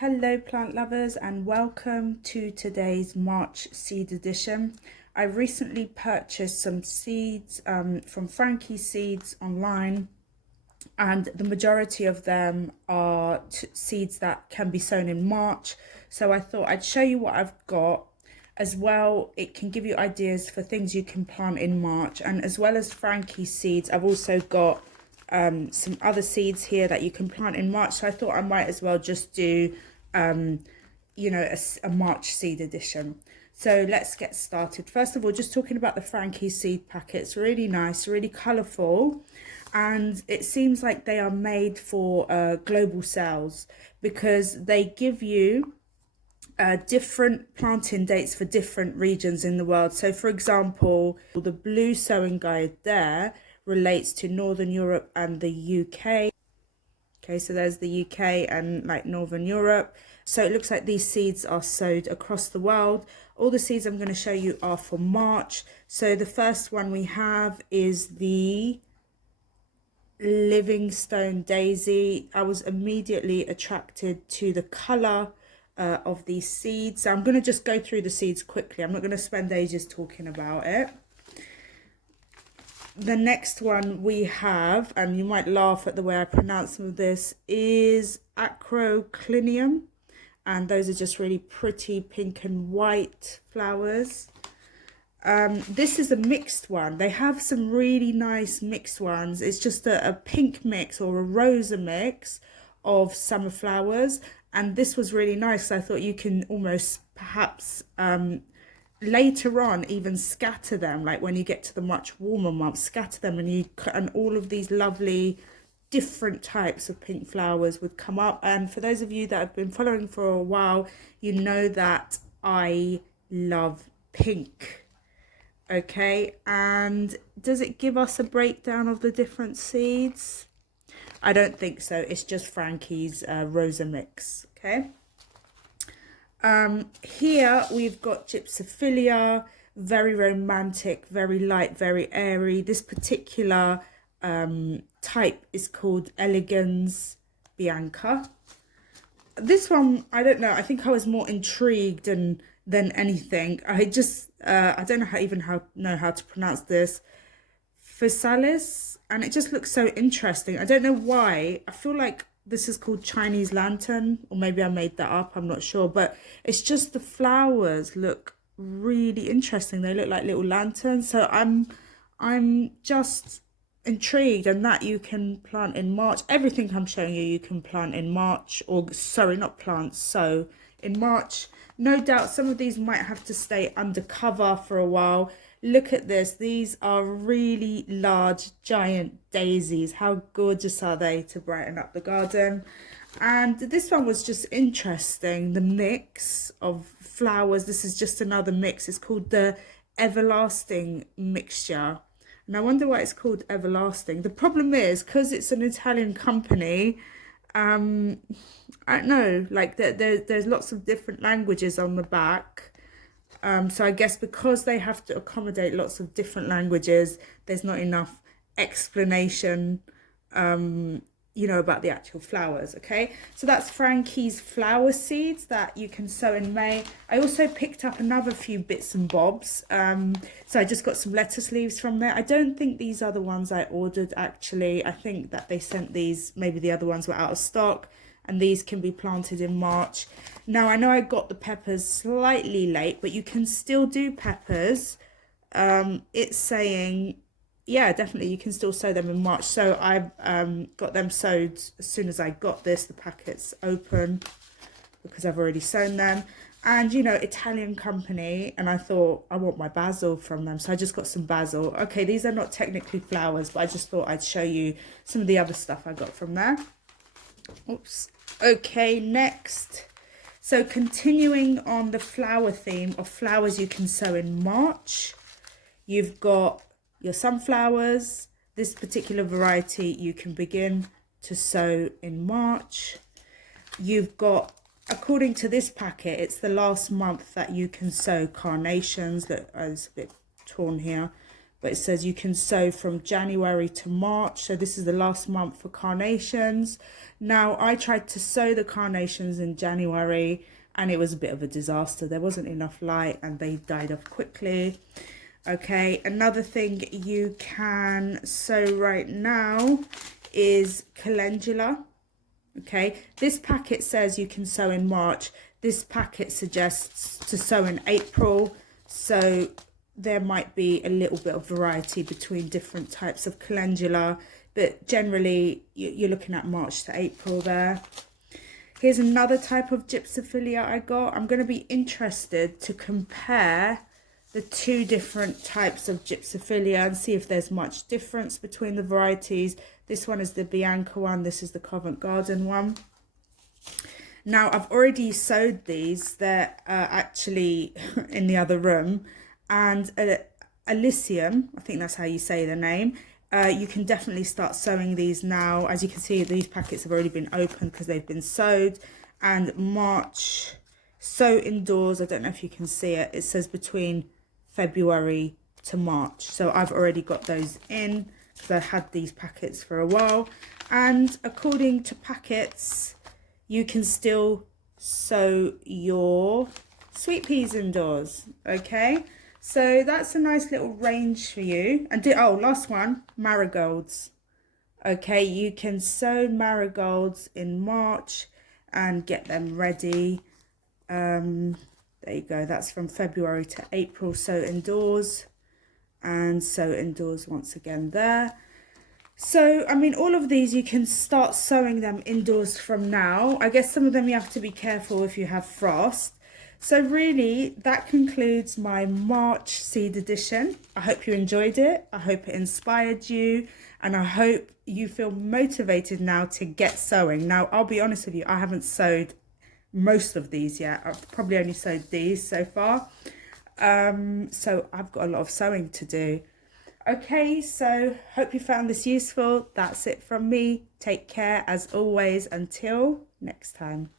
Hello plant lovers and welcome to today's March seed edition. I recently purchased some seeds from Frankie seeds online, and the majority of them are seeds that can be sown in March. So I thought I'd show you what I've got. As well, it can give you ideas for things you can plant in March, and as well as Frankie seeds, I've also got some other seeds here that you can plant in March. So I thought I might as well just do a March seed edition. So let's get started. First of all, just talking about the Frankie seed packets. Really nice, really colourful, and it seems like they are made for global sales, because they give you different planting dates for different regions in the world. So for example, the blue sowing guide there relates to Northern Europe and the UK. Okay, so there's the UK and like Northern Europe. So it looks like these seeds are sowed across the world. All the seeds I'm going to show you are for March. So the first one we have is the Livingstone Daisy. I was immediately attracted to the colour of these seeds. So I'm going to just go through the seeds quickly. I'm not going to spend ages talking about it. The next one we have, and you might laugh at the way I pronounce some of this, is Acroclinium, and those are just really pretty pink and white flowers. This is a mixed one. They have some really nice mixed ones. It's just a pink mix or a rosa mix of summer flowers, and this was really nice. I thought you can almost perhaps later on even scatter them, like when you get to the much warmer months, scatter them, and all of these lovely different types of pink flowers would come up. And for those of you that have been following for a while, you know that I love pink. Okay, and does it give us a breakdown of the different seeds? I don't think so. It's just Frankie's rosa mix. Okay. Here we've got Gypsophilia, very romantic, very light, very airy. This particular type is called Elegans Bianca. This one, I don't know, I think I was more intrigued than anything. I don't know how to pronounce this. Physalis, and it just looks so interesting. I don't know why. I feel like this is called Chinese lantern, or maybe I made that up, I'm not sure, but it's just the flowers look really interesting. They look like little lanterns. So I'm just intrigued, and that you can plant in March. Everything I'm showing you can plant in March, or sorry, not plant, sow in March. No doubt some of these might have to stay undercover for a while. Look at this. These are really large, giant daisies. How gorgeous are they to brighten up the garden? And this one was just interesting. The mix of flowers. This is just another mix. It's called the Everlasting Mixture. And I wonder why it's called Everlasting. The problem is, because it's an Italian company, I don't know, like there's lots of different languages on the back. So I guess because they have to accommodate lots of different languages, there's not enough explanation, about the actual flowers. Okay, so that's Frankie's flower seeds that you can sow in May. I also picked up another few bits and bobs. So I just got some lettuce leaves from there. I don't think these are the ones I ordered, actually. I think that they sent these, maybe the other ones were out of stock, and these can be planted in March. Now, I know I got the peppers slightly late, but you can still do peppers. It's saying, yeah, definitely you can still sow them in March. So I've got them sowed as soon as I got the packets open, because I've already sown them. And, Italian company, and I thought I want my basil from them. So I just got some basil. Okay, these are not technically flowers, but I just thought I'd show you some of the other stuff I got from there. Oops. Okay, next. So continuing on the flower theme of flowers you can sow in March, you've got your sunflowers. This particular variety you can begin to sow in March. You've got, according to this packet, it's the last month that you can sow carnations. That is a bit torn here. but it says you can sow from January to March. So this is the last month for carnations. Now, I tried to sow the carnations in January and it was a bit of a disaster. There wasn't enough light and they died off quickly. Okay, another thing you can sow right now is calendula. Okay, this packet says you can sow in March. This packet suggests to sow in April. So there might be a little bit of variety between different types of calendula, but generally you're looking at March to April there. Here's another type of Gypsophilia I got. I'm going to be interested to compare the two different types of Gypsophilia and see if there's much difference between the varieties. This one is the Bianca one, this is the Covent Garden one. Now, I've already sowed these. They're actually in the other room. And Elysium, I think that's how you say the name. You can definitely start sowing these now. As you can see, these packets have already been opened because they've been sowed. And March, sow indoors. I don't know if you can see it. It says between February to March. So I've already got those in because I had these packets for a while. And according to packets, you can still sow your sweet peas indoors. Okay, so that's a nice little range for you. And oh, last one, marigolds. Okay, you can sow marigolds in March and get them ready. There you go, that's from February to April. Sow indoors and sow indoors once again there. So, I mean, all of these, you can start sowing them indoors from now. I guess some of them you have to be careful if you have frost. So really, that concludes my March seed edition. I hope you enjoyed it. I hope it inspired you. And I hope you feel motivated now to get sowing. Now, I'll be honest with you, I haven't sowed most of these yet. I've probably only sowed these so far. So I've got a lot of sowing to do. Okay, so hope you found this useful. That's it from me. Take care as always. Until next time.